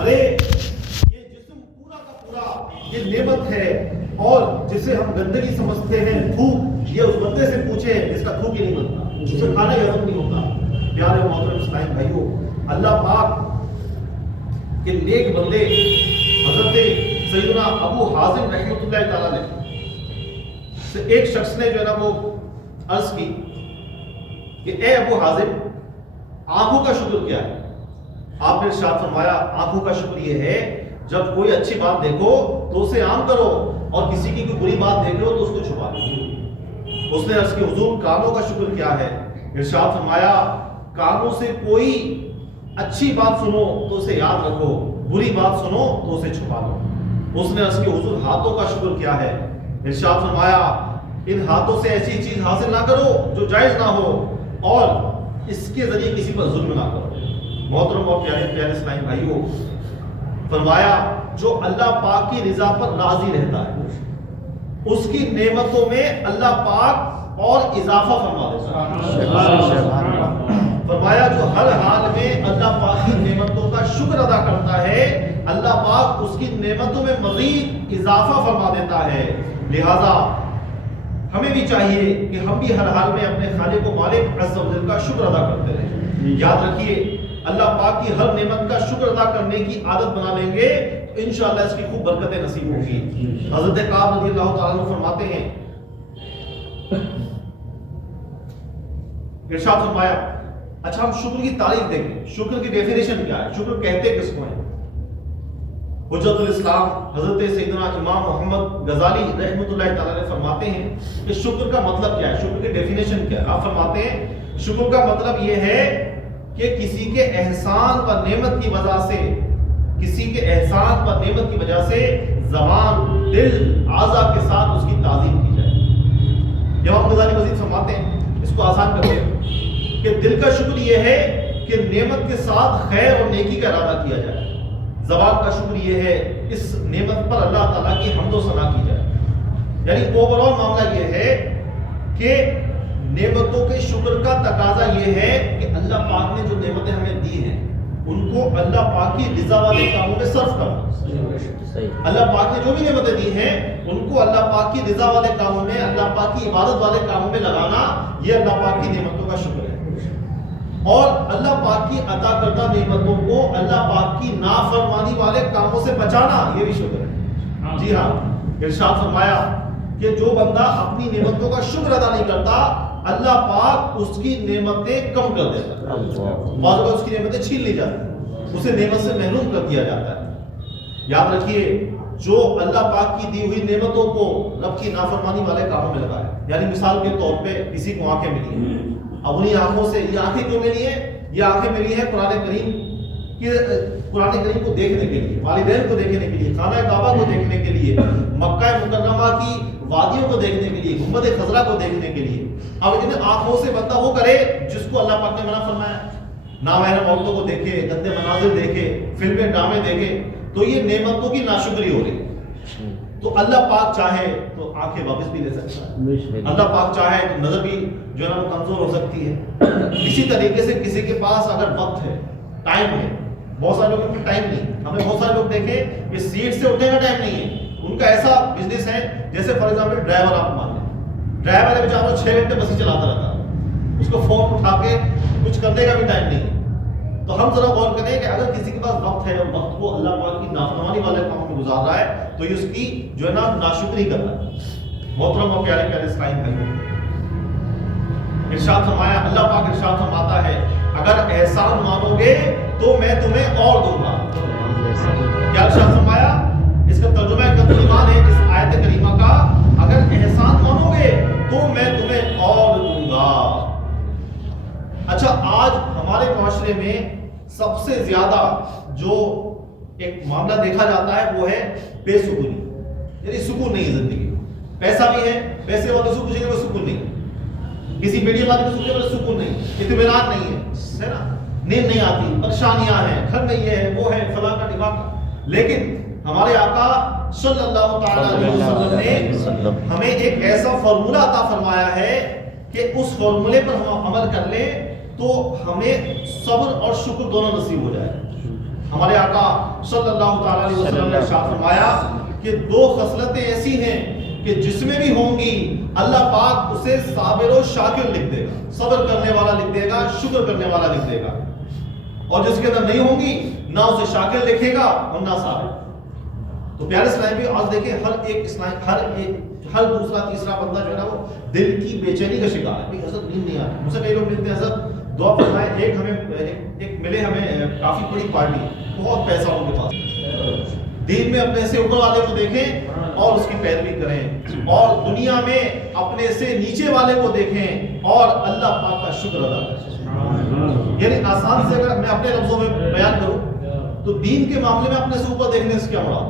ارے یہ جسم پورا کا پورا یہ نعمت ہے، اور جسے ہم گندگی سمجھتے ہیں تھوک، یہ اس بندے سے پوچھے جس کا تھوک ہی نہیں بنتا، اسے کھانا ہی ہضم نہیں ہوتا۔ پیارے محترم اسلام بھائیوں، اللہ پاک کے نیک بندے حضرت سیدنا ابو حازم رحمۃ اللہ تعالیٰ نے سے ایک شخص نے جو ہے نا وہ عرض کی کہ اے ابو حازم، آنکھوں کا شکر کیا ہے؟ آپ نے ارشاد فرمایا آنکھوں کا شکر یہ ہے جب کوئی اچھی بات دیکھو تو اسے عام کرو، اور کسی کی کوئی بری بات دیکھ لو تو اس کو چھپا لو۔ اس نے عرض کی حضور کانوں کا شکر کیا ہے؟ ارشاد فرمایا کانوں سے کوئی اچھی بات سنو تو اسے یاد رکھو، بری بات سنو تو اسے چھپا لو۔ اس نے عرض کی حضور ہاتھوں کا شکر کیا ہے؟ ارشاد فرمایا ان ہاتھوں سے ایسی چیز حاصل نہ کرو جو جائز نہ ہو، اور اس کے ذریعے کسی پر ظلم نہ کرو۔ محترم اور پیارے پیارے اسلامی بھائیوں، فرمایا جو اللہ پاک کی رضا پر راضی رہتا ہے اس کی نعمتوں میں اللہ پاک اور اضافہ فرما دیتا ہے۔ فرمایا جو ہر حال میں اللہ پاک کی نعمتوں کا شکر ادا کرتا ہے اللہ پاک اس کی نعمتوں میں مزید اضافہ فرما دیتا ہے۔ لہذا ہمیں بھی چاہیے کہ ہم بھی ہر حال میں اپنے خالق و مالک عز و جل کا شکر ادا کرتے رہیں۔ یاد رکھیے اللہ پاک کی ہر نعمت کا شکر ادا کرنے کی عادت بنا لیں گے تو انشاءاللہ اس کی خوب برکتیں نصیب ہوگی۔ حضرت کعب رضی اللہ تعالیٰ عنہ فرماتے ہیں، ارشاد فرمایا اچھا ہم شکر کی تعریف دیکھیں، شکر کی ڈیفینیشن کیا ہے، شکر کہتے کس کو ہیں؟ حجت الاسلام حضرت سیدنا امام محمد غزالی رحمۃ اللہ تعالیٰ نے فرماتے ہیں کہ شکر کا مطلب کیا ہے، شکر کی ڈیفینیشن کیا ہے؟ آپ فرماتے ہیں شکر کا مطلب یہ ہے کہ کسی کے احسان و نعمت کی وجہ سے، کسی کے احسان و نعمت کی وجہ سے زبان، دل، اعضاء کے ساتھ اس کی تعظیم کی جائے۔ امام غزالی مزید فرماتے ہیں، اس کو آسان کرتے ہیں کہ دل کا شکر یہ ہے کہ نعمت کے ساتھ خیر اور نیکی کا ارادہ کیا جائے، زبان کا شکر یہ ہے اس نعمت پر اللہ تعالیٰ کی حمد و ثنا کی جائے۔ یعنی اوورآل معاملہ یہ ہے کہ نعمتوں کے شکر کا تقاضا یہ ہے کہ اللہ پاک نے جو نعمتیں ہمیں دی ہیں ان کو اللہ پاک کی رضا والے کاموں میں صرف کرنا۔ اللہ پاک نے جو بھی نعمتیں دی ہیں ان کو اللہ پاک کی رضا والے کاموں میں، اللہ پاک کی عبادت والے کاموں میں لگانا، یہ اللہ پاک کی نعمتوں کا شکر ہے۔ اور اللہ پاک کی عطا کردہ نعمتوں کو اللہ پاک کی نافرمانی والے کاموں سے بچانا، یہ بھی شکر ہے۔ جی ہاں، ارشاد فرمایا کہ جو بندہ اپنی نعمتوں کا شکر ادا نہیں کرتا اللہ پاک اس کی نعمتیں کم کر دیتا ہے، بعض اوقات اس کی نعمتیں چھین لی جاتی ہیں، اسے نعمت سے محروم کر دیا جاتا ہے۔ یاد رکھیے جو اللہ پاک کی دی ہوئی نعمتوں کو رب کی نافرمانی والے کاموں میں لگائے، یعنی مثال کے طور پہ کسی کو آنکھیں ملی ہیں، اب انہیں آنکھوں سے یہ آنکھیں کیوں ملی ہیں؟ یہ آنکھیں ملی ہیں قرآن کریم کو دیکھنے کے لیے، والدین کو دیکھنے کے لیے، خانہ کعبہ کو دیکھنے کے لیے، مکہ مکرمہ کی وادیوں کو دیکھنے کے لیے، گنبد خضرا کو دیکھنے کے لیے۔ اب ان آنکھوں سے بندہ وہ کرے جس کو اللہ پاک نے منع فرمایا، نامحرم عورتوں کو دیکھے، گندے مناظر دیکھے، فلمیں ڈرامے دیکھے، تو یہ نعمتوں کی ناشکری ہو رہی ہے۔ تو اللہ پاک چاہے تو آنکھیں واپس بھی لے سکتا ہے، اللہ پاک چاہے تو نظر بھی جو ہے نا وہ کمزور ہو سکتی ہے۔ اسی طریقے سے کسی کے پاس اگر وقت ہے، ٹائم ہے، بہت سارے لوگوں کے ٹائم نہیں، ہم نے بہت سارے لوگ دیکھے کہ سیٹ سے اٹھنے کا ٹائم نہیں ہے، ان کا ایسا بزنس ہے جیسے فار ایگزامپل ڈرائیور آپ مان لیں، ڈرائیور ہے بیچارہ 6 گھنٹے بس ہی چلاتا رہتا ہے، اس کو فون اٹھا کے کچھ کرنے کا بھی ٹائم نہیں ہے۔ تو ہم ذرا غور کریں کہ اگر کسی کے پاس وقت ہے اور وقت کو اللہ پاک کی نافرمانی والے کاموں میں گزار رہا ہے تو یہ اس کی جو ہے نا ناشکری کر رہا ہے۔ محترم اور پیارے پیارے اسلام بھائیوں، ارشاد فرمایا، اللہ پاک ارشاد فرماتا ہے اگر احسان مانو گے تو میں تمہیں اور دوں گا۔ کیا ارشاد فرمایا؟ اس کا ترجمہ کنز ایمان ہے اس آیت کریمہ کا، اگر احسان مانو گے تو میں تمہیں اور دوں گا۔ اچھا آج ہمارے معاشرے میں سب سے زیادہ جو ایک معاملہ دیکھا جاتا ہے وہ ہے بے سکونی، یعنی سکون نہیں ہے زندگی، پیسہ بھی ہے، پیسے والے سے پوچھیں گے وہ سکون نہیں، کسی میڈیم والے کو پوچھیں گے سکون نہیں، اطمینان نہیں ہے نا، نیند نہیں آتی، پریشانیاں ہیں، گھر میں یہ ہے وہ ہے فلاں کا ڈھماکہ کا۔ لیکن ہمارے آقا صلی اللہ تعالی علیہ وسلم نے ہمیں ایک ایسا فارمولہ عطا فرمایا ہے کہ اس فارمولے پر ہم عمل کر لیں تو ہمیں صبر اور شکر دونوں نصیب ہو جائے۔ ہمارے آقا صلی اللہ تعالی علیہ وسلم نے ارشاد فرمایا کہ دو خصلتیں ایسی ہیں کہ جس میں بھی ہوں گی اللہ پاک اسے صابر و شاکر لکھ دے گا، صبر کرنے والا لکھ دے گا، شکر کرنے والا لکھ دے گا، اور جس کے اندر نہیں ہوں گی نہ اسے شاکر لکھے گا اور نہ صابر۔ تو پیارے اسلامی آج دیکھیں ہر دوسرا تیسرا بندہ جو ہے نا وہ دل کی بے چینی کا شکار ہے، بھئی حضرت نیند نہیں آ رہی۔ مجھ سے کئی لوگ ملتے ہیں حضرت دعا فرمائے، ایک ملے ہمیں کافی بڑی پارٹی، بہت پیسہ ان کے پاس، دین میں اپنے سے اوپر والے کو دیکھیں اور اس کی پیروی کریں، اور دنیا میں اپنے سے نیچے والے کو دیکھیں اور اللہ پاک کا شکر ادا کریں۔ یعنی آسان سے اگر میں اپنے لفظوں میں بیان کروں تو دین کے معاملے میں اپنے سے اوپر دیکھنے سے کیا مراد؟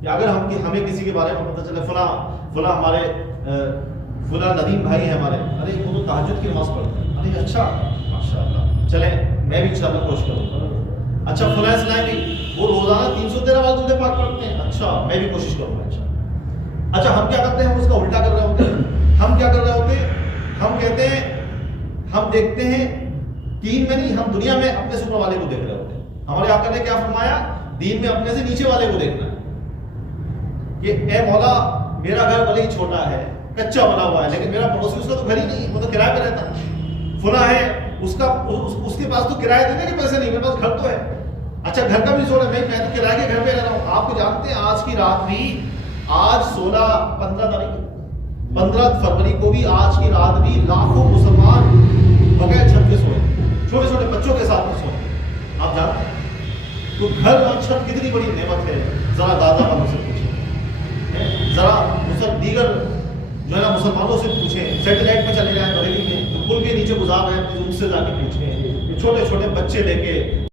کہ اگر ہمیں کسی کے بارے میں پتہ چلے فلاں ہمارے فلاں ندیم بھائی ہیں ہمارے، ارے وہ تو تہجد کی نماز پڑھتے ہیں، ارے اچھا ماشاءاللہ، چلیں میں بھی انشاءاللہ کوشش کروں گا۔ اچھا فلاں اسلامی وہ روزانہ 313 بار درود پاک پڑھتے ہیں، اچھا میں بھی کوشش کروں گا۔ اچھا ہم کیا کرتے ہیں؟ ہم اس کا الٹا کر رہے ہوتے ہیں۔ ہم کیا کر رہے ہوتے ہیں؟ ہم کہتے ہیں، ہم دیکھتے ہیں دین میں نہیں، ہم دنیا میں اپنے سے اوپر والے کو دیکھ رہے ہوتے ہیں۔ ہمارے آقا نے کیا فرمایا؟ دین میں اپنے سے نیچے والے کو دیکھنا ہے کہ اے مولا میرا گھر بھلے ہی چھوٹا ہے، کچا بنا ہوا ہے، لیکن میرا پڑوسی اس کا تو گھر ہی نہیں ہے، وہ تو کرایہ پہ رہتا ہے، فلاں ہے اس کے پاس تو کرایہ دینے کے پیسے نہیں، میرے پاس گھر تو ہے۔ اچھا گھر کا بھی چھوڑا، میں تو کرایہ کے گھر پہ رہ رہا ہوں۔ آپ کو جانتے ہیں آج کی رات بھی، آج 15 فروری کو بھی، آج کی رات بھی لاکھوں مسلمان بغیر چھت کے سوئے، چھوٹے چھوٹے بچوں کے ساتھ میں سوئے، آپ جانتے ہیں؟ تو گھر اور چھت کتنی بڑی نعمت ہے، ذرا دادا والوں سے پوچھیں، ذرا دیگر جو ہے نا مسلمانوں سے پوچھیں، سیٹلائٹ میں چلے جائیں بریلی میں تو پل کے نیچے گزار رہے ہیں، ان سے جا کے پوچھیں، چھوٹے چھوٹے بچے لے کے